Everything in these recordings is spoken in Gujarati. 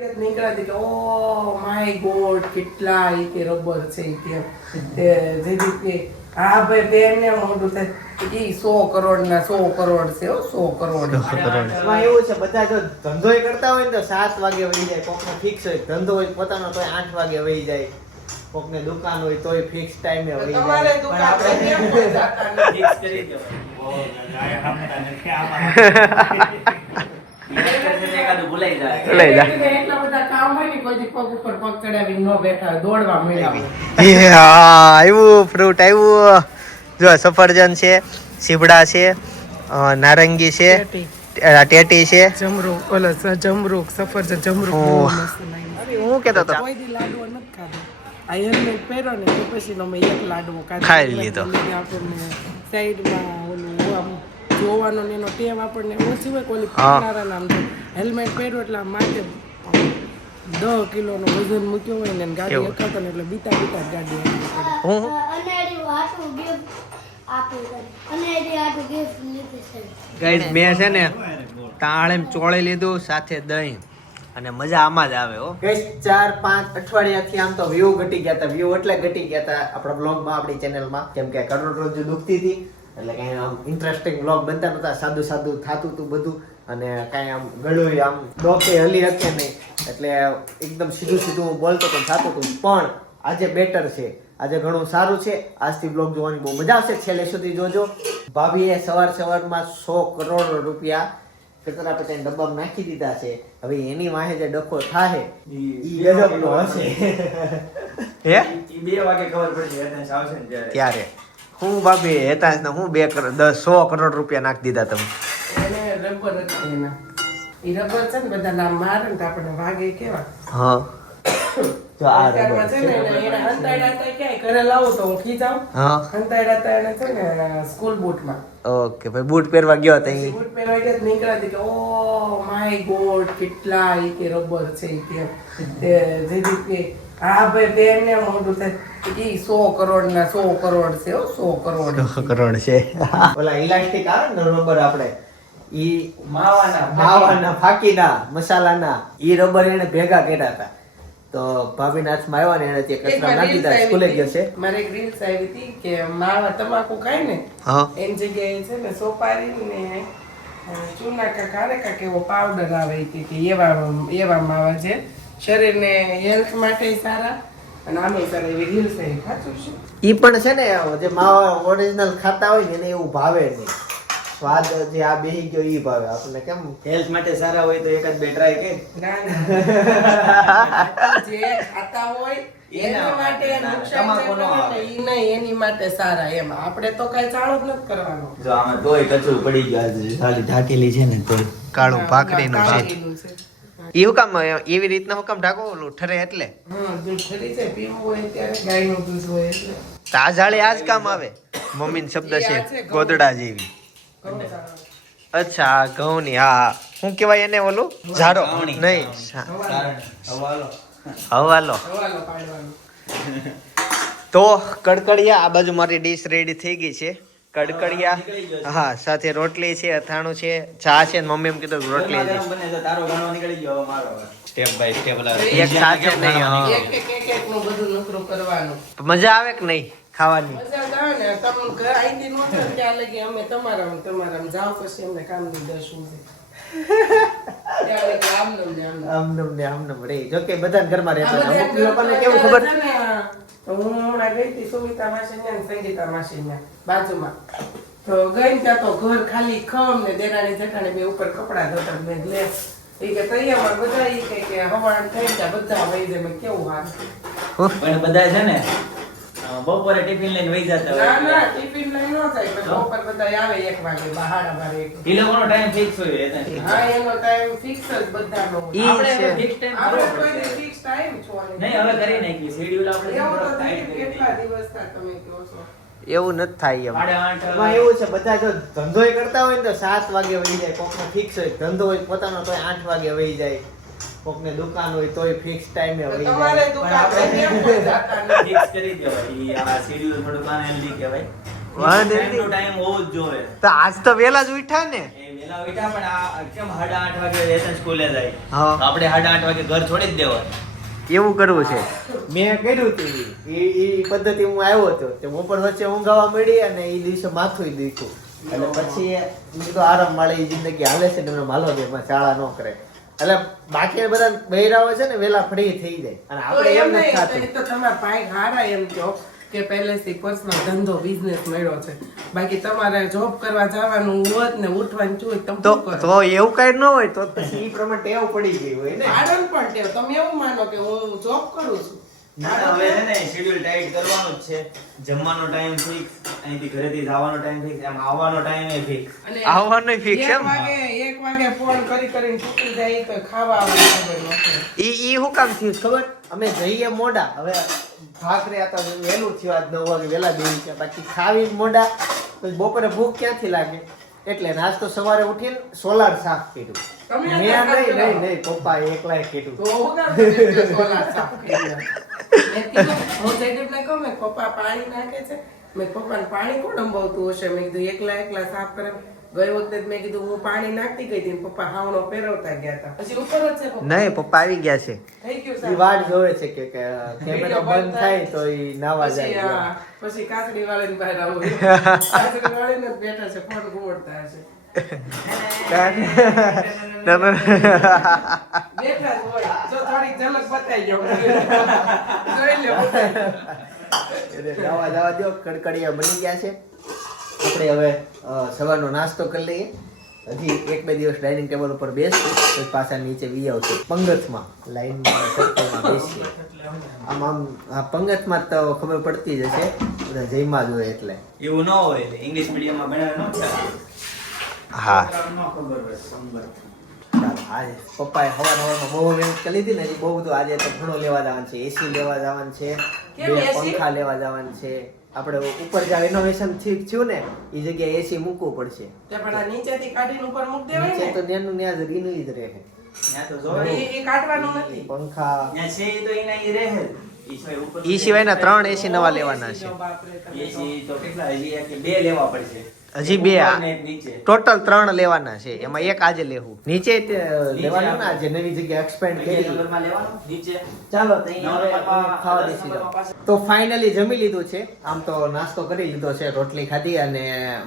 નીકળ્યા હતી કે ઓ માય ગોડ કેટલા ઈ કે રબર છે ઈ કે જેથી કે હા ભાઈ બેન ને મોઢું થાય ઈ 100 કરોડ ના 100 કરોડ છે 100 કરોડ એમાં એવું છે બધા જો ધંધોય કરતા હોય ને તો 7 વાગે વહી જાય, કોકનો ફિક્સ હોય ધંધો હોય પોતાનો તોય 8 વાગે વહી જાય, કોકને દુકાન હોય તોય ફિક્સ ટાઈમે વહી જાય. તમારે દુકાન ફિક્સ કરી દો. ભૂલાઈ જાય. એટલા બધા કામ હોય ને કોઈ દી પગ ઉપર પગ ચડાવી ન બેઠા હોય, દોડવા મળ્યા આવ્યું ફ્રૂટ આવ્યું. જો સફરજન છે, સીબડા છે, નારંગી છે, ટેટી છે, જમરૂક સફરજન જમરૂક હું કેતો હતો કોઈ દી લાડવો નથી ખાધો. આ હેલ્મેટ પહેર્યો ને તો પછી અમે એક લાડવો ખાઈ લીધો. આપણને સાઈડમાં ઓલું આમ જોવાનો ને એનો ટેમ આપણને ઓછી હોય. ઓલી પકનારા નામ હેલ્મેટ પહેર્યો એટલે આમ માથે 10 કિલોનો વજન મૂક્યો હોય ને ગાડી હકાતો ને એટલે બીતા બીતા ગાડી ગાઈસ મેં છે ને તાળેમ ચોળી લીધું સાથે દહીં અને મજા આમાં જ આવે હો ગાઈસ. 4-5 અઠવાડિયાથી આમ તો વ્યૂ ઘટી ગયા હતા. વ્યૂ એટલે ઘટી ગયા હતા આપણા બ્લોગમાં, આપણી ચેનલમાં, કેમ કે કરોડરજ્જુ દુખતી હતી એટલે કઈ આમ ઇન્ટરેસ્ટિંગ બ્લોગ બનતા નતા. સાદું સાદું થતું હતું બધું અને કઈ આમ ગળું આમ ડોકે હલી હકે નહીં એટલે એકદમ સીધું સીધું હું બોલતો તો થતું હતું. પણ આજે બેટર છે, આજે ઘણું સારું છે. આજથી બ્લોગ જોવાની બહુ મજા આવશે, છેલ્લે સુધી જોજો. ભાભીએ સવારમાં 100 કરોડ રૂપિયા કચરા પેટીના ડબ્બામાં નાખી દીધા છે. હવે એની વાહે જે ડખો થાય ઈ ગજબનો હશે. હે 2 વાગે ખબર પડશે એટેન્ડન્સ આવશે ને ત્યારે હું ભાભી હેતા હું 100 કરોડ રૂપિયા નાખી દીધા તમે. એને રબર હતી એના. ઈ રબર છે ને બધા નામ મારે ને તો આપણને વાગે કેવા. હા તો આ અત્યારમાં છે ને એને હંતાડ્યા હતા ક્યાંય ઘરે લાવું તો હું ખીજાઉં. હા હંતાડ્યા હતા એને છે ને સ્કૂલ બૂટમાં. ઓકે ભાઈ બૂટ પહેરવા ગયો તો ઈ બૂટ પહેરવા ગયા નીકળ્યા હતી કે ઓ માય ગોડ કેટલા ઈ કે રબર છે ઈ કે જેથી કે હા ભાઈ બેન ને મોઢું થાય ઈ 100 કરોડ ના 100 કરોડ છે 100 કરોડ કરોડ છે. ઓલા ઇલાસ્ટિક આવે ને રબર આપણે ઈ માવાના ફાકીના મસાલાના ઈ રબર એને ભેગા કર્યા હતા તો ભાભીના હાથમાં આવ્યા ને એને તે કચરા નાખી દીધા. સ્કૂલે ગયો છે. મારે એક રીલ્સ આવી હતી કે માવા તમાકુ ખાય ને એની જગ્યાએ છે ને સોપારી ને ચૂના કા કારેકા કેવો પાવડર આવે કે એવા માવા છે શરીરને હેલ્થ માટે સારા અને આમે સારા. એવી રીલ્સ આવી સાચું છે. ઈ પણ છે ને જે માવા ઓરિજિનલ ખાતા હોય ને એને એવું ભાવે નહીં. સ્વાદ જે આ બેહી ગયો ઈ ભાવે આપણને. કેમ હેલ્થ માટે સારા હોય તો એકાદ બે ટ્રાય કે ના જે ખાતા હોય એના માટે નુકસાન ઈ નહીં, એની માટે સારા. એમ આપણે તો કઈ ચાળો જ નથી કરવાનો. જો આમાં તોય કચરું પડી ગયું છે, ખાલી ઢાકેલી છે ને તોય કાળું ભાખરીનું છે. કાળીનું છે. એવું કામ એવી રીતના હું કામ ઢાકો ઓલું ઠરે એટલે હા દૂધ ખરી છે પીવું હોય ત્યારે ગાયનું દૂધ હોય એટલે તાજાળે આ જ કામ આવે. મમ્મીનો શબ્દ છે ગોદડા જેવી. અચ્છા ઘઉંની. હા શું કહેવાય એને ઓલું ઝાડો નહીં હવાલો હવાલો. હવાલો પાડવાનો. તો કડકડિયા આ બાજુ મારી ડીશ રેડી થઈ ગઈ છે. કડકડિયા હા સાથે રોટલી છે, અથાણું છે, ચા છે. મમ્મી એમ કીધું રોટલી છે. બને તો તારો ઘણો નીકળી ગયો મારો સ્ટેપ બાય સ્ટેપ એક સાથે નહીં. હા એક નું બધું નકરું કરવાનું. મજા આવે કે નહીં ખાવાની? મજા જ આવે ને. તમે ઘર આઈથી નો થાય ને ત્યાં લગી અમે તમારા જાવ પછી અમને કામ ની દર્શન છે. ત્યાં લગી આમનમ ને આમનમ. આમનમ ને આમનમ રે. જો કે બધા ઘરમાં આ રહેતા બધા અમુક લોકોને કેવું ખબર છે ને, તો હું હમણાં ગઈ હતી સુમિતા માસીને ને સંગીતા માસીને બાજુમાં. તો ગઈ ને ત્યાં તો ઘર ખાલી ખમ ને દેરાણી જેઠાણી બે ઉપર કપડા ધોતા. મેં લે ઈ કે તૈયાર બધા ઈ કે હવાણ થઈ ગયા બધા વહી જાય. મેં કેવું હારું. પણ બધા છે ને બપોરે ટિફિન લઈને વહી જતા ના હોય. ના ટિફિન લઈ ન જાય પણ બપોર બધા આવે 1 વાગે 12:30 ઈ લોકોનો ટાઈમ ફિક્સ હોય હા એનો ટાઈમ ફિક્સ જ બધાનો ઈ આપણે છે. ફિક્સ ટાઈમ આપણે કોઈ ફિક્સ ટાઈમ છો નહીં હવે કરી નાખી શેડ્યુલ આપણે એવું તો થોડોક tight કરી કેટલા નાખીએ. દિવસ થાય તમે કહો છો. એવું નથી થાય એમ. 8:30 એમાં એવું છે બધા જો ધંધોય કરતા હોય ને તો 7 વાગે વહી જાય. કોકનો ફિક્સ હોય ધંધો હોય પોતાનો તોય 8 વાગે વહી જાય. કોકને દુકાન હોય તોય ફિક્સ ટાઈમે તો વહી તમારે જાય. દુકાન પર કેમ કોઈ જાતા નથી? ફિક્સ કરી દેવાય ઈ આ શેડ્યુલ થોડુંક અનહેલ્ધી કહેવાય. ટાઈમ ટુ ટાઈમ હોવું જ જોઈએ. તો આજ તો વેલા જ ઉઠ્યા ને. એ વેલા ઉઠ્યા પણ આ કેમ 8:30 વાગે રેશન સ્કૂલે જાય. હા. તો આપણે 8:30 વાગે ઘર છોડી જ દેવાનું. એવું કરવું છે. મેં કર્યું હતું એ પદ્ધતિ હું આવ્યો હતો તે બપોર વચ્ચે ઊંઘાવા મળી અને એ દિવસે માથું દુખ્યું એટલે પછી મેં તો આરામ વાળી જિંદગી હાલે છે ને માલો દે શાળા ન કરે એટલે બાકી બધા બહેરાઓ છે ને વેલા ફ્રી થઈ જાય અને આપણે એમ નથી થતું. તો તમારા ભાઈ હારા એમ કહો કે પહેલેથી પર્સનલ ધંધો બિઝનેસ મળ્યો છે. બાકી તમારે જોબ કરવા જવાનું હોત ને ઉઠવાનું જોઈએ તમે તો શું કરો? તો એવું કઈ ન હોય તો પછી એ પ્રમાણે ટેવ પડી ગઈ હોય ને. આનંદ પણ ટેવ. તમે એવું માનો કે હું જોબ કરું છું. હવે છે ને શેડ્યુલ ટાઈટ કરવાનું જ છે. જમવાનો ટાઈમ ફિક્સ, અહીંથી ઘરેથી જવાનો ટાઈમ ફિક્સ, એમ આવવાનો ટાઈમ એ ફિક્સ. અને આવવાનું ફિક્સ એક એમ. વાગે ફોન કરીને ચૂકી જાય તો ખાવા આવવાની ખબર ન પડે. ઈ હું કામ થયું ખબર? અમે જઈએ મોડા હવે ભાખરે આ તો વહેલું થયું આજ 9 વાગે વહેલા બેસી ગયા બાકી ખાવી મોડા પછી બપોરે ભૂખ ક્યાંથી લાગે એટલે નાસ્તો સવારે ઉઠીને સોલાર સાફ કર્યું. તમે મેં નહીં પપ્પા એકલાએ કર્યું. તો હું કામ તમે સોલાર સાફ કરી નાખો? મેં કીધું, હું જયદીપને કહું મેં પપ્પા પાણી નાખે છે મેં પપ્પાને પાણી કોણ અંબાવતું હશે મેં કીધું એકલા સાફ કરે. ગઈ વખતે મેં કીધું હું પાણી નાખતી ગઈ હતી પપ્પા હાવણો ફેરવતા ગયા હતા. પછી ઉપર જ છે પપ્પા. નહીં પપ્પા આવી ગયા છે. થઈ ગયું ઈ સાહેબ. વાટ જોવે છે કે કેમેરા બંધ થાય તો ઈ નાવા પછી જાય. આ, પછી કાકડી વાળાની બહાર આવું. કાકડી વાળાને જ બેઠા છે ફોન ઘુમડતા હશે. બેઠા જ હોય. જો થોડીક ઝલક બતાઈ ગયો. જોઈ લે એટલે જવા દો કડકડિયા બની ગયા છે. આપણે હવે સવારનો નાસ્તો કરી લઈએ. હજી 1-2 દિવસ ડાઇનિંગ ટેબલ ઉપર બેસશું પછી પાછા નીચે વી આવશે પંગતમાં લાઈનમાં સર્કલમાં બેસીએ. આમ આ પંગતમાં તો ખબર પડતી જ હશે બધા જયમાં જ હોય એટલે. એવું ન હોય. ઇંગ્લિશ મીડિયમમાં ભણ્યા ન થયા. હા ન ખબર હોય સંબર. આજે પપ્પાએ સવારમાં બહુ મહેનત કરી લીધી ને હજી બહુ બધું આજે તો ઘણો લેવા જવાનું છે. એસી લેવા જવાનું છે, કેમ 2 AC? પંખા લેવા જવાનું છે. આપણે ઉપર જ્યાં રિનોવેશન થયું ને એ જગ્યાએ એસી મૂકવું પડશે. તે પણ આ નીચેથી કાઢીને ઉપર મૂક દેવાય નીચે ને. તો નેનું ન્યા જ રીનું જ રહે. ત્યાં તો જોવે. એ કાઢવાનું નથી. પંખા ત્યાં છે ઈ તો એના ઈ રહે જ. ઈ સિવાય ઉપર ઈ સિવાયના 3 એસી નવા લેવાના છે. બાપરે, તમે એસી તો કેટલા હજી એક કે 2 લેવા પડશે. હજી 2 ઉપર ને એક નીચે. ટોટલ 3 લેવાના છે એમાં એક આજે લેવું. નીચે લેવાનું ને આજે નવી જગ્યા એક્સપેન્ડ બીજા કરી. નંબરમાં લેવાનું નીચે. ચાલો તો અહીં હવે નંબરમાં ખાવા બેસી જાઓ. તો ફાઇનલી જમી લીધું છે. આમ તો નાસ્તો કરી લીધો છે, રોટલી ખાધી અને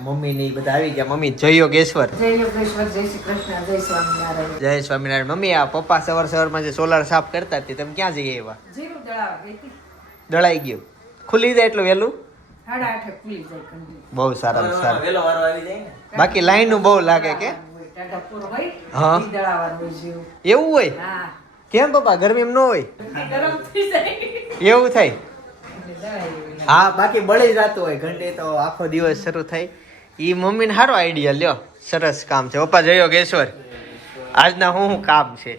મમ્મી ને ઈ બધા આવી ગયા. મમ્મી જય યોગેશ્વર. જય યોગેશ્વર, જય શ્રી કૃષ્ણ, જય સ્વામિનારાયણ. જય સ્વામિનારાયણ. મમ્મી આ પપ્પા સવારમાં જે સોલાર સાફ કરતા હતી તમે ક્યાં જઈ આવ્યા? જીરું દળાવા ગઈ હતી. દળાઈ ગયું. ખુલી જાય એટલું વહેલું? 8:30 ખુલી જાય કંદી. બહુ સારામાં સારું. વેલો વારો આવી જાય ને. બાકી લાઈન બહુ લાગે કે? ટાઢા પૂરો હોય, હા. ઈ દળાવવાનું હોય જીરું. એવું હોય? હા, કેમ પપ્પા ગરમી ન હોય? ગરમ થઈ જાય. એવું થાય? એટલે દળાઈ હોય. હા બાકી બળી જતું હોય ઘંટે તો આખો દિવસ શરૂ થાય. ઈ મમ્મીને સારો આઈડિયા લ્યો. સરસ કામ છે પપ્પા. જય યોગેશ્વર. આજના હું કામ છે?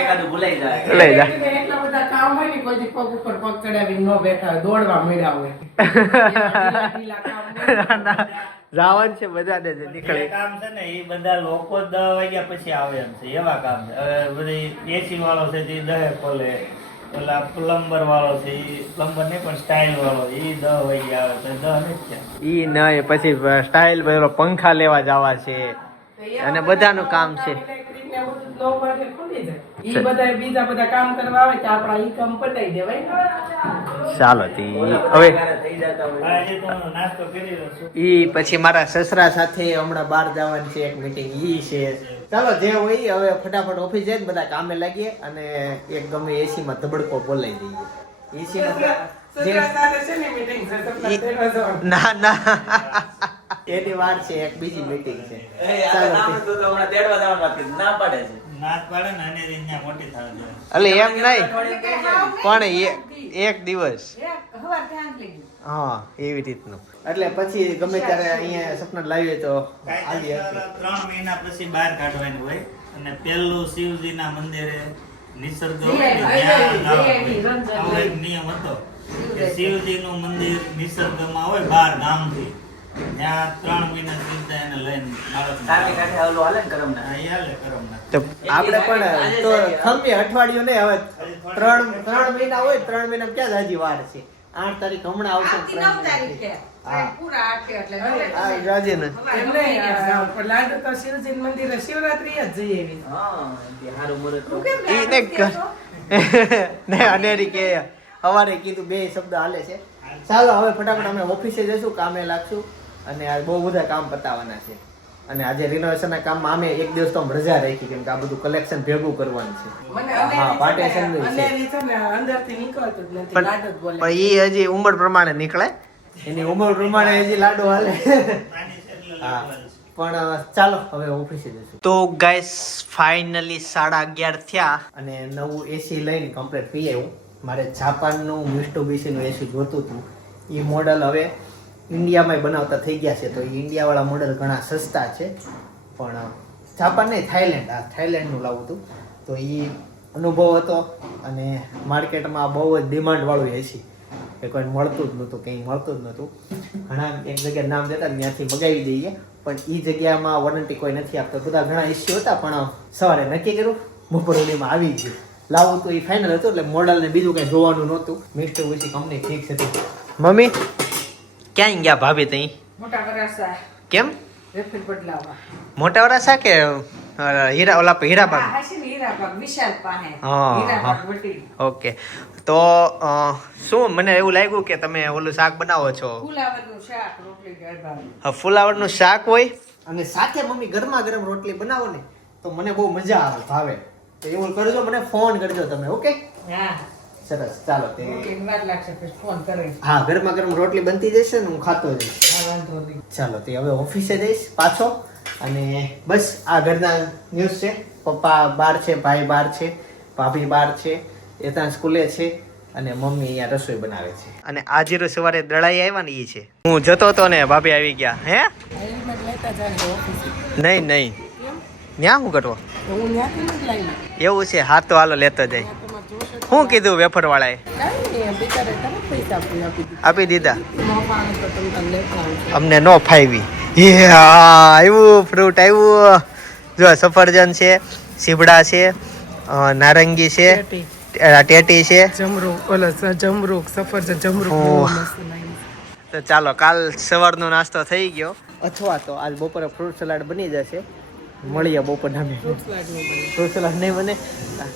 એકાદું ભૂલાઈ જાય. લઈ જા. એટલા બધા કામ હોય ને કોઈ દી પગ ઉપર પગ ચડાવીને ન બેઠા હોય, દોડવા મળ્યા હોય. ઢીલા ઢીલા કામ હોય. જાવન છે બધાને જે નીકળે. જે કામ છે ને એ બધા લોકો 10 વાગ્યા પછી આવે એમ છે એવા કામ છે. હવે બધી એસી વાળો છે તે 10 ખોલે, ઓલા પ્લમ્બર વાળો છે એ પ્લમ્બર નહીં પણ સ્ટાઇલ વાળો એ 10 વાગ્યા આવે તો 10 નથી થયા. ઈ નહીં પછી સ્ટાઇલ પેલો પંખા લેવા જવા છે અને બધાનું કામ છે. ઇલેક્ટ્રિક ને બધું 9 વાગે ખુલી જાય. ઈ બધા બીજા બધા કામ કરવા આવે તો આપણા ઈ કામ પતાઈ દેવાય. ચાલો તી હવે થઈ જતા હોય. આજે તો હું નાસ્તો કરી રહ્યો છું. ઈ પછી મારા સસરા સાથે હમણાં બહાર જવાનું છે એક મીટિંગ ઈ છે. ચાલો જે હોય ઈ હવે ફટાફટ ઓફિસ જઈને બધા કામે લાગીએ અને એક ગમે એસી માં ધબડકો બોલાવી દઈએ. એસી સસરા સાથે છે ને meeting છે, સસરા તેડવા જવાનું. ના ના એની વાર છે એક બીજી મીટિંગ છે. એ આ ચાલો નામ તો હમણાં તેડવા જવાનું બાકી છે. ના પાડે છે. નાત પાડે ને અને ત્યાં મોટી થાય છે. એટલે એમ નહીં પણ એક દિવસ હવાર ધ્યાન લઈ ગયું. હા એવી રીતનું. એટલે પછી ગમે ત્યારે અહીંયા સપના લાવીએ તો આવીએ. કાંઈક 3 મહિના પછી બહાર કાઢવાની હોય અને પેલું શિવજીના મંદિરે નિસર્ગ હોય ને ત્યાં લાવવાનું હોય. આવો એક નિયમ હતો કે શિવજીનું મંદિર નિસર્ગમાં હોય બહાર ગામથી ત્યાં 3 મહિના સીધા એને લઈને બાળકને કાઢે કાઢે ઓલું હાલે ને કરમ ના અહીં હાલે કરમના. તો આપણે પણ તો ખમીએ અઠવાડિયું નહીં હવે 3 મહિના હોય 3 મહિના ક્યાં હજી વાર છે 8 તારીખ હમણાં આવશે આવતી 9 તારીખે. હા. પૂરા 8 એટલે આ રાજે ને એમને લાડુ તો શિવજી મંદિરે શિવરાત્રી જ જઈ એવી. હા તે હારું મુરત તું કેમ ઈ ને ને અનેરી કે સવારે કીધું બે શબ્દ હાલે છે. ચાલો હવે ફટાફટ અમે ઓફિસે જઈશું, કામે લાગશું અને આ બહુ બધા કામ પતાવવાના છે. અને આજે રિનોવેશનના કામમાં અમે એક દિવસ તો આમ રજા રાખી કેમ કે આ બધું કલેક્શન ભેગું કરવાનું છે. મને હા, પાર્ટીશન નું છે. અંધેરી છે ને અંદરથી નીકળતું જ નથી. લાડુ જ બોલે. પણ ઈ હજી ઉંમર પ્રમાણે નીકળે, એની ઉંમર પ્રમાણે હજી લાડુ હાલે. હા પણ ચાલો હવે ઓફિસે જઈશું. તો ગાઈસ ફાઇનલી 11:30 થયા અને નવું એસી લઈને કમ્પ્લીટ પી આવ્યું. મારે જાપાનનું મિસ્ટુબિશીનું એસી જોતું હતું. એ મોડલ હવે ઇન્ડિયામાં બનાવતા થઈ ગયા છે. તો એ ઇન્ડિયાવાળા મોડલ ઘણા સસ્તા છે, પણ જાપાન નહીં થાઈલેન્ડ, થાઈલેન્ડનું લાવું હતું. તો એ અનુભવ હતો અને માર્કેટમાં બહુ જ ડિમાન્ડવાળું એસી કે કોઈ મળતું જ નહોતું, કંઈ મળતું જ નહોતું. ઘણા એક જગ્યાએ નામ દેતા ત્યાંથી મગાવી દઈએ, પણ એ જગ્યામાં વોરંટી કોઈ નથી આપતો. બધા ઘણા ઇસ્યુ હતા, પણ સવારે નક્કી કર્યું બપોરડીમાં આવી ગયું. લાવું તો એ ફાઇનલ હતું, એટલે મોડલ ને બીજું કંઈ જોવાનું નહોતું. મિસ્ટુબિશી કંપની ફિક્સ હતી. મમ્મી ક્યાં ગયા ભાભી તઈ? મોટા વરાસા કેમ રેફિલ બદલાવા. મોટા વરાસા કે હીરા ઓલા હીરાબાગ? હા, હશે ને હીરાબાગ વિશાલ પાસે. હા, હીરાબાગ વટી. ઓકે. તો શું મને એવું લાગ્યું કે તમે ઓલું શાક બનાવો છો, ફુલાવરનું શાક, રોટલી, દાળ ભાત. ફુલાવરનું શાક હોય અને સાથે મમ્મી ગરમા ગરમ રોટલી બનાવો ને તો મને બહુ મજા આવે, ભાવે. તો એવું કરજો, મને ફોન કરજો તમે. ઓકે હા. સરસ, ચાલો તે રોટલીની વાર લાગશે પછી ફોન કરે. હા, ગરમા ગરમ રોટલી બનતી જશે ને હું ખાતો જઈશ. હા, વાંધો નહીં. ચાલો તે હવે ઓફિસે જઈશ પાછો. અને બસ આ ઘરના ન્યૂઝ છે. પપ્પા બહાર છે, ભાઈ બહાર છે, ભાભી બહાર છે, એ ત્યાં સ્કૂલે છે અને મમ્મી અહીંયા રસોઈ બનાવે છે. અને આજે સવારે દળાઈ આવ્યા ને એ છે. હું જતો હતો ને ભાભી આવી ગયા. હે હેલ્મેટ લેતા જાય ઓફિસે. નહીં નહીં, કેમ? ત્યાં શું કરવા? તો હું ત્યાંથી નથી લાવી. એવું છે? હા તો હાલો લેતો જાય. તમારે જોશે તો શું કીધું વેફર વાળાએ? કાંઈ નહીં, બિચારે તરત પૈસા આપી દીધા. આપી દીધા? ન પાડે તો તમે તાર લેતા આવજો. અમને નો ફાવી. એ આવ્યું ફ્રૂટ આવ્યું. જો સફરજન છે, સીભડા છે, નારંગી છે, ટેટી. ટેટી છે. જમરૂખ, જમરૂખ, સફરજન, જમરૂખ ઓહ. બહુ મસ્ત લાગ્યું. તો ચાલો કાલ સવારનો નાસ્તો થઈ ગયો, અથવા તો આજ બપોરે ફ્રૂટ સલાડ બની જશે. મળીએ બપોરના ફ્રૂટ સલાડ નહીં બને. ફ્રૂટ સલાડ નહીં બને.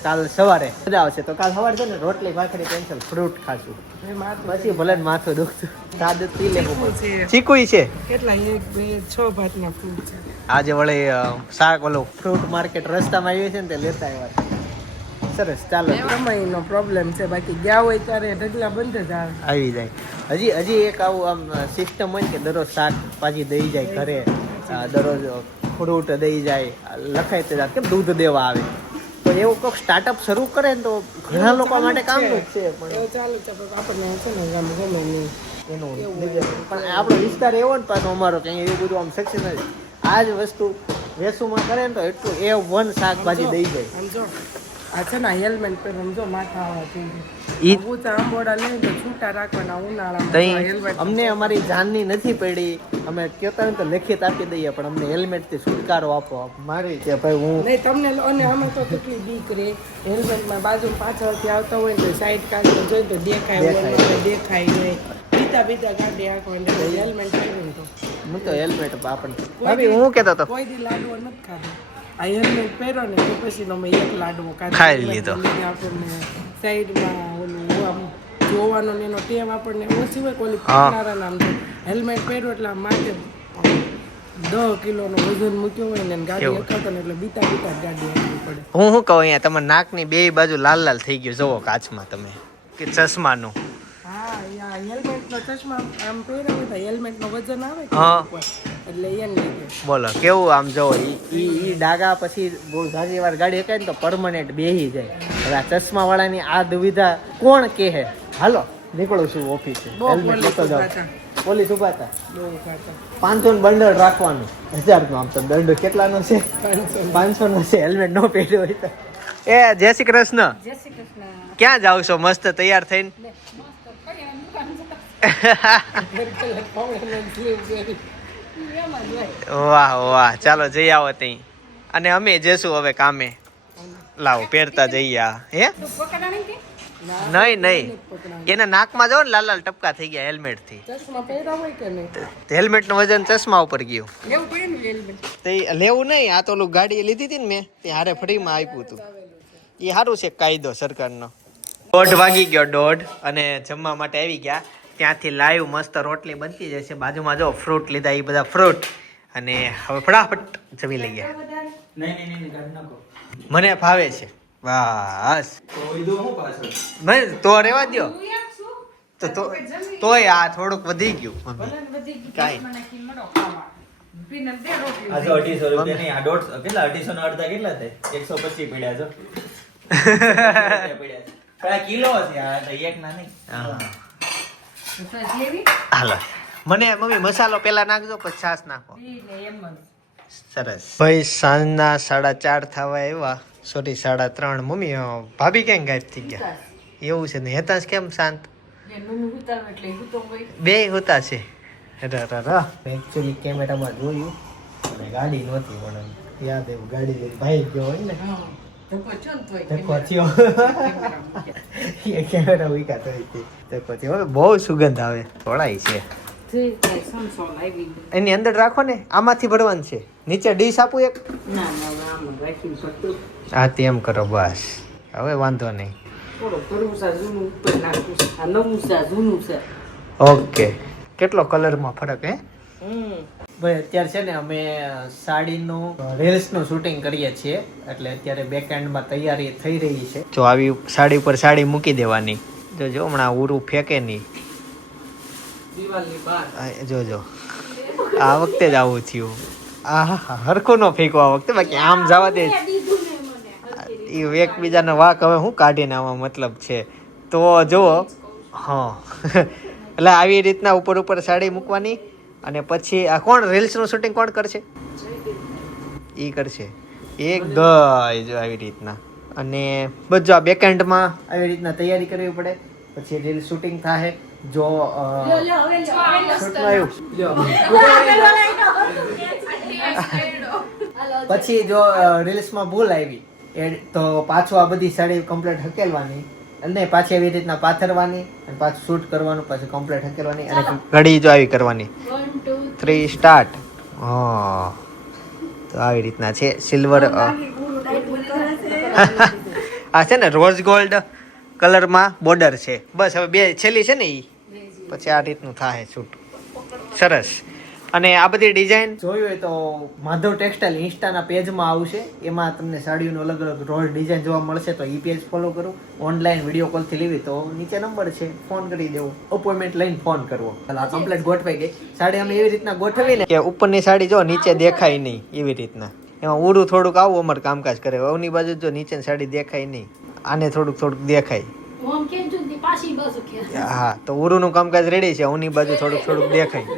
કાલ સવારે મજા આવશે. તો કાલ સવારે છે ને રોટલી ભાખરી કેન્સલ, ફ્રૂટ ખાશું. એ માથું પછી ભલે ને માથું દુખતું સાદું પી લેવું ચીકુ છે. ચીકુઈ છે. કેટલા 1, 2, 6 ભાતના ફ્રૂટ છે. આજે વળી શાક ઓલું ફ્રૂટ માર્કેટ રસ્તામાં આવ્યું છે ને તે લેતા આવ્યા છે. સરસ, ચાલો સમયનો પ્રોબ્લેમ છે, બાકી ગયા હોય ત્યારે ઢગલા બંધ જ આવે. આવી જાય. હજી એક આવું આમ સિસ્ટમ હોય ને કે દરરોજ શાકભાજી દઈ જાય ઘરે, દરરોજ ફ્રૂટ દઈ જાય, લખાય તે કેમ દૂધ દેવા આવે. તો એવું કોઈક સ્ટાર્ટઅપ શરૂ કરે ને તો ઘણા લોકો માટે કામનું જ છે. પણ એવું ચાલુ છે, પણ આપણને છે ને આમ ગમે નહીં. એનું પણ આપણો વિસ્તાર એવો ને પાછો અમારો કે અહીંયા એવું બધું આમ સક્સેસ નથી. આ જ વસ્તુ વેસુમાં કરે ને તો એટલું A1 શાકભાજી દઈ જાય. આમ જો આ છે ને હેલ્મેટ પહેર, આમ જો માથા આવા થઈ ઈ- ગયા. ઊંચા આંબોડા લઈને તો છૂટા રાખવાના ઉનાળામાં. તઈ હેલ્મેટ અમને અમારી જાનની નથી પડી. અમે કહેતા હોય ને તો લેખિત આપી દઈએ, પણ અમને હેલ્મેટથી છુટકારો આપો. મારી કે ભાઈ હું નહીં તમને અને આમાં તો કેટલી બીક રે. હેલ્મેટમાં બાજુ પાછળથી આવતા હોય ને તો સાઈડ કાઢીને જોઈ તો દેખાય દેખાય. દેખાય નહીં. બીતા ગાડી આંખવા હેલ્મેટ પહેર્યું તો હું તો હેલ્મેટ આપણને ભાભી હું કહેતો હતો કોઈ દી લાડવો નથી ખાધો. આ હેલ્મેટ પહેર્યો ને તો પછી અમે એક લાડવો ખાઈ લીધો. આપણને સાઈડમાં ઓલું આમ જોવાનું ને એનો ટેવ આપણને ઓછી હોય. ઓલી હા. પકનારા નામ છે. હેલ્મેટ પહેર્યો એટલે આમ માથે 10 કિલોનો વજન મૂક્યો હોય ને ગાડી એવું. હકાતો ને એટલે બીતા જ ગાડી હાંકવી પડે. હું શું કહું અહીંયા તમારા નાકની બે બાજુ લાલ લાલ થઈ ગયું જોવો કાચમાં તમે કે ચશ્માનું. હા, યા હેલ્મેટનો ચશ્મા આમ પહેર્યો હોય તો હેલ્મેટનો વજન આવે કે હા. ઉપર. એટલે એને લીધે બોલો કેવું આમ જોવો ઈ ડાગા પછી બહુ ઝાઝી વાર ગાડી હકાય ને તો પરમનન્ટ બેહી જાય. હવે આ ચશ્મા વાળાની આ દુવિધા કોણ કહે? હાલો નીકળું છું ઓફિસે. બહુ હેલ્મેટ પોલીસ લેતો જાઉં. ઉભા પોલીસ ઉભા હતા. બહુ ખાતા 500 નું બંડલ રાખવાનું. 1000 નો આમ તો દંડ કેટલાનો છે? 500 નો છે. હેલ્મેટ નો પહેર્યો હોય તો. એ જય શ્રી કૃષ્ણ. જય શ્રી કૃષ્ણ. ક્યાં જાવ છો મસ્ત તૈયાર થઈને? લે, મસ્ત કઈ આ દુકાન છે? વાહ વાહ, ચાલો જઈ આવો ત્યાં. અને અમે જઈશું હવે કામે. લાવો પહેરતા જઈએ. હે નહીં નહીં, એના નાકમાં જો ને લાલ લાલ ટપકા થઈ ગયા હેલ્મેટ થી. ચશ્મા પહેર્યા હોય કે નહીં? હેલ્મેટ નું વજન ચશ્મા ઉપર ગયું. લેવું પડે ને helmet. તે લેવું નહીં, આ તો ઓલું ગાડી લીધી હતી ને મેં, તે હારે ફ્રીમાં આપ્યું હતું. એ સારું છે કાયદો સરકારનો. 1:30 વાગી ગયો 1:30, અને જમવા માટે આવી ગયા. ત્યાંથી લાઈવ મસ્ત રોટલી બનતી જશે. બાજુમાં જો ફ્રૂટ લીધા, એ બધા ફ્રૂટ. અને હવે ફટાફટ જમી લઈએ. નહીં કાઢ નાખો. મને ભાવે છે. બસ તો દો હું પાછળ. મને તો રેવા દ્યો. તોય આ થોડુંક વધી ગયું મમ્મી. કાંઈ આ જો 250 રૂપિયા નહીં, આ 150 કેટલા 250 ના અડધા કેટલા થાય? 125 પડ્યા જો. પડ્યા કિલો છે આ તો, એક ના નહીં. હાલો, મને મમ્મી મસાલો પેલા નાખજો પછી છાશ નાખો. સરસ ભાઈ. સાંજના 4:30 થવા આવ્યા. સોરી 3:30. મમ્મી ભાભી કેમ ગાયબ થઈ ગયા? એવું છે ને? હેતાંશ કેમ શાંત? બે હોતા છે. એકચ્યુઅલી કેમેરામાં જોયું અને ગાડી નહોતી, પણ યાદ આવ્યું ગાડી લઈને ભાઈ ગયો હોય ને, ધક્કો થયો. એ કેમેરા ઉઈકા થઈ ધક્કો થયો. હવે બહુ સુગંધ આવે. થોડાય છે એની અંદર રાખો ને. આમાંથી ભરવાનું છે. નીચે ડીશ આપું એક? હા તેમ કરો બસ. હવે વાંધો નહીં. ઓકે. કેટલો કલરમાં ફરક હે? ભાઈ અત્યારે છે ને અમે સાડીનું રીલ્સનું શૂટિંગ કરીએ છીએ, એટલે અત્યારે બેક એન્ડમાં તૈયારી થઈ રહી છે. જો આવી સાડી ઉપર સાડી મૂકી દેવાની. જો હમણાં ઉરું ફેંકે નહીં. જોજો આ વખતે જ આવું થયું. આ હરખું નો ફેંકો આ વખતે, બાકી આમ જવા દે. એ એકબીજાનો વાક હવે હું કાઢીને આવા મતલબ છે તો જુઓ. હા એટલે આવી રીતના ઉપર સાડી મૂકવાની. અને પછી આ કોણ રીલ્સનું શૂટિંગ કોણ કરશે? એ કરશે એક દઈ જો આવી રીતના. અને બધું આ બેકએન્ડમાં આવી રીતના તૈયારી કરવી પડે. પછી રીલ શૂટિંગ થાય. જો પછી જો રીલ્સમાં ભૂલ આવી તો પાછું આ બધી સાડી કમ્પ્લીટ હકેલવાની, અને પાછી આવી રીતના પાથરવાની, અને પાછું શૂટ કરવાનું, પાછું કમ્પ્લીટ હકેલવાની, અને ઘડી જો આવી કરવાની. 1 2 3 સ્ટાર્ટ. હા તો આવી રીતના છે. સિલ્વર આ છે ને રોઝ ગોલ્ડ કલરમાં બોર્ડર છે. બસ હવે બે છેલ્લી છે ને એ પછી આ રીતનું થાય શૂટ. સરસ. અને આ બધી ડિઝાઇન જોયું હોય તો માધવ ટેક્સટાઇલ ઇન્સ્ટાના પેજમાં આવશે. એમાં તમને સાડીઓનું અલગ અલગ રોજ ડિઝાઇન જોવા મળશે. તો એ પેજ ફોલો કરો. ઓનલાઈન વિડીયો કોલથી લેવી તો નીચે નંબર છે, ફોન કરી દેવો. અપોઇન્ટમેન્ટ લઈને ફોન કરવો. આ કમ્પ્લીટ ગોઠવાઈ ગઈ સાડી. અમે એવી રીતના ગોઠવી ને કે ઉપરની સાડી જો નીચે દેખાય નહીં એવી રીતના. એમાં ઉડું થોડુંક આવું અમારે કામકાજ કરે. અવની બાજુ જો નીચે સાડી દેખાય નહીં, આને થોડુંક દેખાય. હા તો ઉરુનું કામકાજ રેડી છે. અવની બાજુ થોડુંક દેખાય.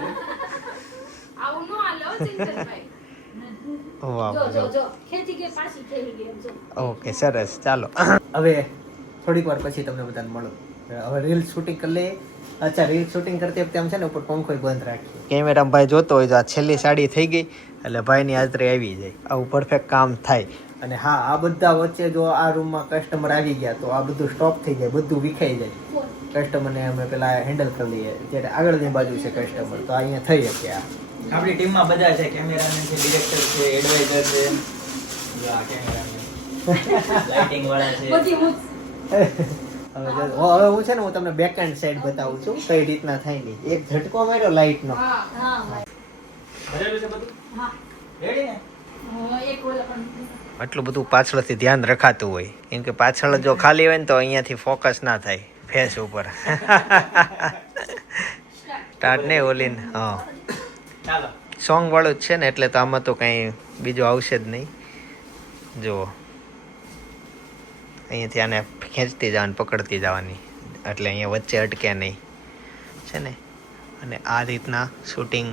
ઓકે સરસ. ચાલો હવે થોડીક વાર પછી તમને બધાને મળો. હવે રીલ શૂટિંગ કરી લઈએ. અચ્છા, રીલ શૂટિંગ કરતી વખતે આમ છે ને ઉપર પંખો બંધ રાખીએ. કેમેરામાં ભાઈ જોતો હોય તો આ છેલ્લી સાડી થઈ ગઈ એટલે ભાઈની હાજરી આવી જાય. આવું પરફેક્ટ કામ થાય. અને હા, આ બધા વચ્ચે જો આ રૂમમાં કસ્ટમર આવી ગયા તો આ બધું સ્ટોપ થઈ જાય, બધું વિખાઈ જાય. કસ્ટમરને અમે પેલા હેન્ડલ કરી લઈએ. જ્યારે આગળની બાજુ છે કસ્ટમર તો અહીંયા થઈ શકે. આપણી ટીમમાં બધા છે. કેમેરામેન છે, ડિરેક્ટર છે, એડવાઇઝર છે, લાઇટિંગ વાળા છે. હવે હું છે ને હું તમને બેક એન્ડ સાઈડ બતાવું છું કઈ રીતના થાય. નહીં એક ઝટકો માર્યો લાઇટ નો. ભરેલું છે બધું? રેડી ને? આટલું બધું પાછળથી ધ્યાન રખાતું હોય, કેમ કે પાછળ જો ખાલી હોય ને તો અહીંયાથી ફોકસ ના થાય ફેસ ઉપર. સ્ટાર્ટ નહીં ઓલીને. હા ચાલો. સોંગ વાળું જ છે ને એટલે તો આમાં તો કંઈ બીજું આવશે જ નહીં. જુઓ અહીંયાથી આને ખેંચતી જવાની, પકડતી જવાની, એટલે અહીંયા વચ્ચે અટકે નહીં છે ને. અને આ રીતના શૂટિંગ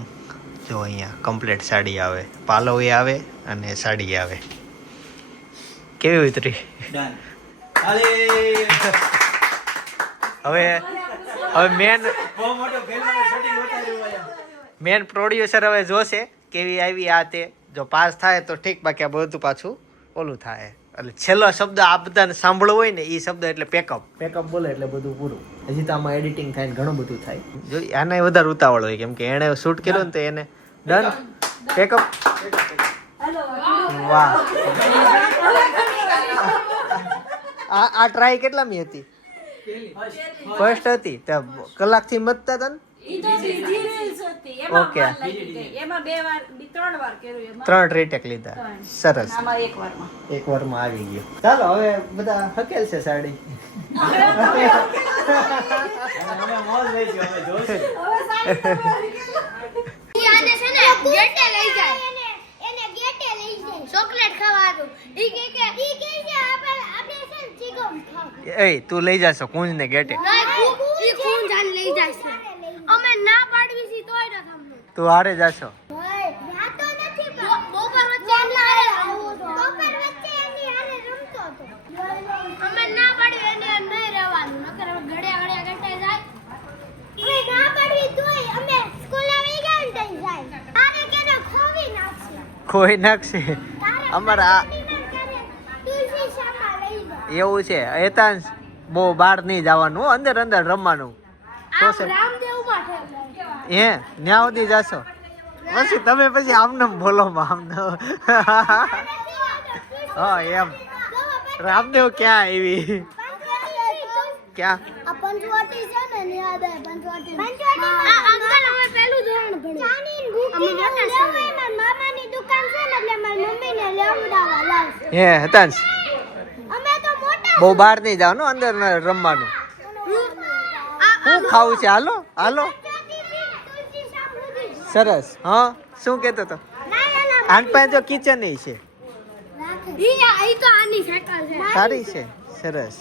જો અહીંયા કમ્પ્લીટ સાડી આવે, પાલવ આવે અને સાડી આવે. કેવી ઉતરી? ડન. હવે મેન બહુ મોટો ફિલ્મનું શૂટિંગ ઉતાર્યું હોય મેન પ્રોડ્યુસર હવે જોશે કેવી આવી આ તે. જો પાસ થાય તો ઠીક, બાકી આ બધું પાછું ઓલું થાય. એટલે છેલ્લો શબ્દ આ બધાને સાંભળવો હોય ને એ શબ્દ એટલે પેકઅપ. પેકઅપ બોલે એટલે બધું પૂરું. હજી તો આમાં એડિટિંગ થાય ને ઘણું બધું થાય. જો આને વધારે ઉતાવળ હોય કેમ કે એણે શૂટ કર્યું ને તો એને ડન પેકઅપ. વાહ, આ ટ્રાય કેટલામી હતી? ફર્સ્ટ હતી. તો કલાકથી મતતા હતા ને? ઓકે, 3 રીટેક લીધા. સરસ, એક વારમાં આવી ગયો. ચાલો હવે બધા હકેલ છે સાડી. અમે મોજ લઈશું, અમે જોશું. એ તું લઈ જાશો કુંજ ને ગેટે? તું હારે જાશો? કોઈ નાખશે અમારા એવું છે. એતાંશ બહુ બહાર નહીં જવાનું, અંદર અંદર રમવાનું. હે ન્યા સુધી જાશો? પછી તમે પછી આમને બોલો આમને. હા એમ. રામદેવ ક્યાં આવી? ક્યાં? હે હતાંશ બહુ બહાર નહીં જવાનું, અંદર રમવાનું. શું ખાવું છે? હાલો હાલો. સરસ. હા શું કેતો તો? આન પાસે જો કિચન એ છે. સારી છે. સરસ.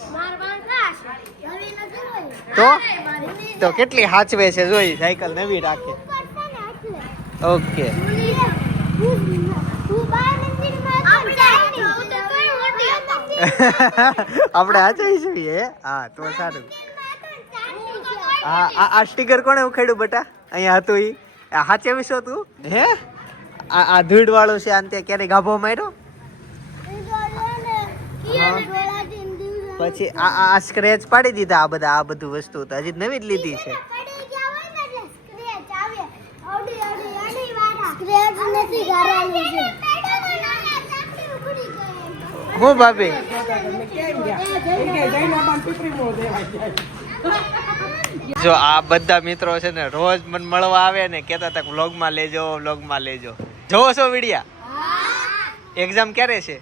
તો કેટલી હાચવે છે જોઈ, સાયકલ નવી રાખે. ઓકે. આપણે હાચવીશું હે? હા તો સારું. આ સ્ટીકર કોણે ઉખાડ્યું બેટા? અહીંયા હતું ઈ હાચવીશો તું? હે આ ધૂળ વાળું છે. આને ત્યાં ક્યારે ગાભો માર્યો? પછી આ સ્ક્રેચ પાડી દીધા. આ બધા આ બધું વસ્તુ તો હજી નવી જ લીધી છે. હું ભાભી જો આ બધા મિત્રો છે ને રોજ મને મળવા આવે ને કહેતા હતા વ્લોગમાં લેજો, વ્લોગમાં લેજો. જોવો છો વિડિયા? એક્ઝામ ક્યારે છે?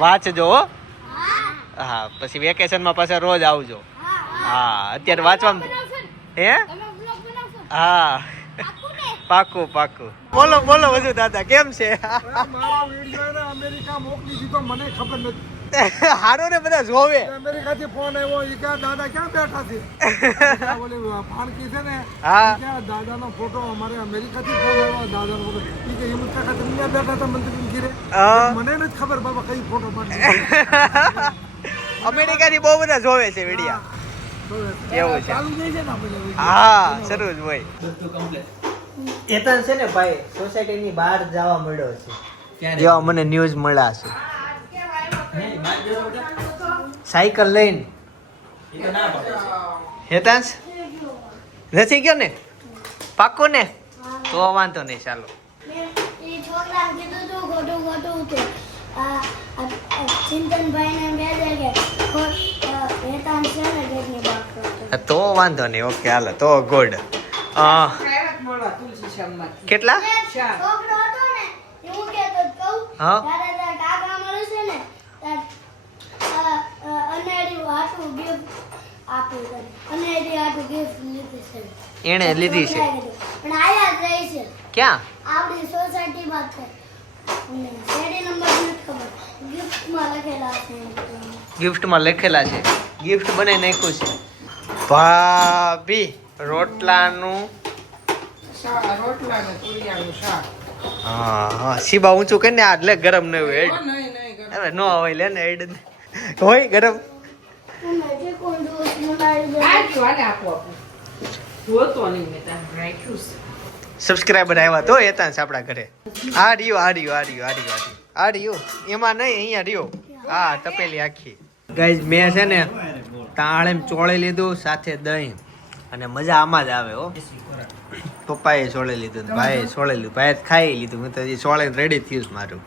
વાંચજો હો. હા પછી વેકેશનમાં પાછા રોજ આવજો. હા અત્યારે વાંચવામાં હે? હા પાકું પાકું. બોલો બોલો વધુ દાદા કેમ છે? અમેરિકા મોકલી દીધો, મને ખબર નથી. હારો ને બધા જોવે. અમેરિકાથી ફોન આવ્યો, ઈ કે દાદા ક્યાં બેઠા છે? ઓલી ફાણકી છે ને, હા ત્યાં દાદાનો ફોટો અમારે અમેરિકાથી ફોન આવ્યો, દાદાનો ફોટો. ઈ કે હિંમત કાકા તમે ત્યાં બેઠા હતા મંત્રી ઘીરે? મને નથી ખબર બાબા કઈ ફોટો પાડી. અમેરિકાથી બહુ બધા જોવે છે વિડિયા. એવું છે. ચાલુ થઈ છે ને આપણે. હા શરૂ જ હોય. એતન છે ને ભાઈ સોસાયટીની બહાર જવા મળ્યો છે. જેવા મને ન્યૂઝ મળ્યા છે. સાયકલ લઈને હેતાંશ નથી ગયો ને? પાક્કું ને? તો વાંધો નહીં. ચાલો તો વાંધો નહીં. ઓકે હાલો તો ગુડ. કેટલા? હા એને લીધી છે. ક્યાં? આપણી સોસાયટીમાં છે. શેરી નંબર નથી ખબર. ગિફ્ટમાં લખેલા છે. ગિફ્ટમાં લખેલા છે. ગિફ્ટ બનાવી નાખ્યું છે. ભાભી રોટલાનું હા હા સીબા ઊંચું કરીને આ લે ગરમ ન હોય હેડ. હવે નો હોય લે ને હેડ હોય ગરમ. સંભાળી દે. આ જો આને આપો જોતો નહીં મેં તારે રાખ્યું છે. સબસ્ક્રાઇબર આવ્યા તો એતાંસ આપણા ઘરે. આ રહ્યો એમાં નહીં, અહીંયા રહ્યો. હા, તપેલી આખી. ગાઈઝ મેં છે ને તાળેમ ચોળી લીધું સાથે દહીં, અને મજા આમાં જ આવે હો. પપ્પાએ ચોળી લીધું ને ભાઈએ ચોળી લીધું, ભાઈએ તો ખાઈ લીધું. હું તો હજી ચોળીને રેડી થયું છે મારું.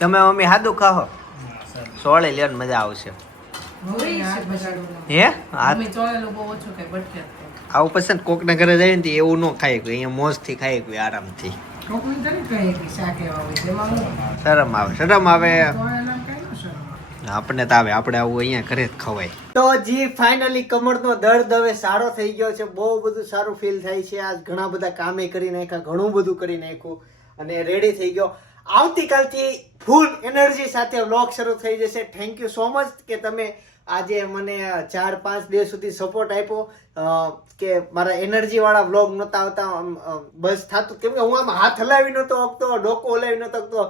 તમે મમ્મી સાદું ખાઓ, ચોળી લ્યો ને મજા આવશે. હવે ઈ છે બજારનું. હે હા, અમે ચોળેલું બહુ ઓછું ખાય, બટક્યા જ ખાય. આવું પસંદ કોકના ઘરે જાય ને તો એવું ન ખાઈ ગયું, અહીંયા મોજથી ખાઈ ગયું આરામથી. કોકની તને કહે કે શાક એવા હોય તેમાં હું શરમ આવે, શરમ આવે. ચોળેલામાં કાંઈ ન શરમ આવે. આપણને તો આવે, આપણે આવું અહીંયા ઘરે જ ખવાય. તો જી ફાઇનલી કમરનો દર્દ હવે સારો થઈ ગયો છે. બહુ બધું સારું ફીલ થાય છે. આજ ઘણા બધા કામે કરી નાખ્યા, ઘણું બધું કરી નાખ્યું અને રેડી થઈ ગયો. આવતીકાલથી ફૂલ એનર્જી સાથે વ્લોગ શરૂ થઈ જશે. થેન્ક યુ સો મચ કે તમે આજે મને 4-5 દિવસ સુધી સપોર્ટ આપ્યો, કે મારા એનર્જી વાળા વ્લોગ નહોતા આવતા, બસ થતું કેમ કે હું આમ હાથ હલાવી નહોતો શકતો, ડોકો હલાવી નહોતો શકતો,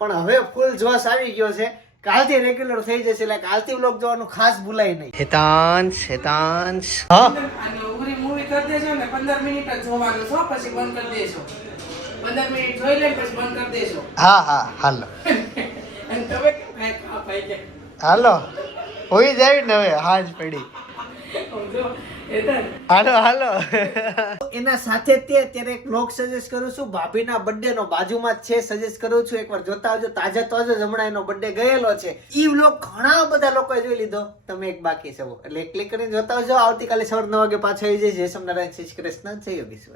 પણ હવે ફૂલ જોશ આવી ગયો છે. કાલથી રેગ્યુલર થઈ જશે, એટલે કાલથી વ્લોગ જોવાનું ખાસ ભૂલાય નહીં. હેતાંશ હા, અને ઉગરી મૂવી કરી દેજો ને 15 મિનિટ જ જોવાનું છો, પછી બંધ કરી દેજો. 15 મિનિટ જોઈ લે પછી બંધ કરી દેજો. હા હાલો અને તમે કેમ ભાઈ ખા ભાઈ કે હાલો હોઈ જાય ને હવે હાજ પડી. જો એધર હાલો એના સાથે તે અત્યારે એક બ્લોગ સજેસ્ટ કરું છું. ભાભીના બર્થડે નો બાજુમાં જ છે, સજેસ્ટ કરું છું. એકવાર જોતા આવજો. તાજા જ હમણાં એનો બર્થડે ગયેલો છે. ઈ બ્લોગ ઘણા બધા લોકોએ જોઈ લીધો, તમે એક બાકી છો, એટલે ક્લિક કરીને જોતા આવજો. આવતીકાલે સવારે 9 વાગે પાછો આવી જઈશ. જય સોમનારાયણ, શ્રી કૃષ્ણ, જય યોગેશ્વર.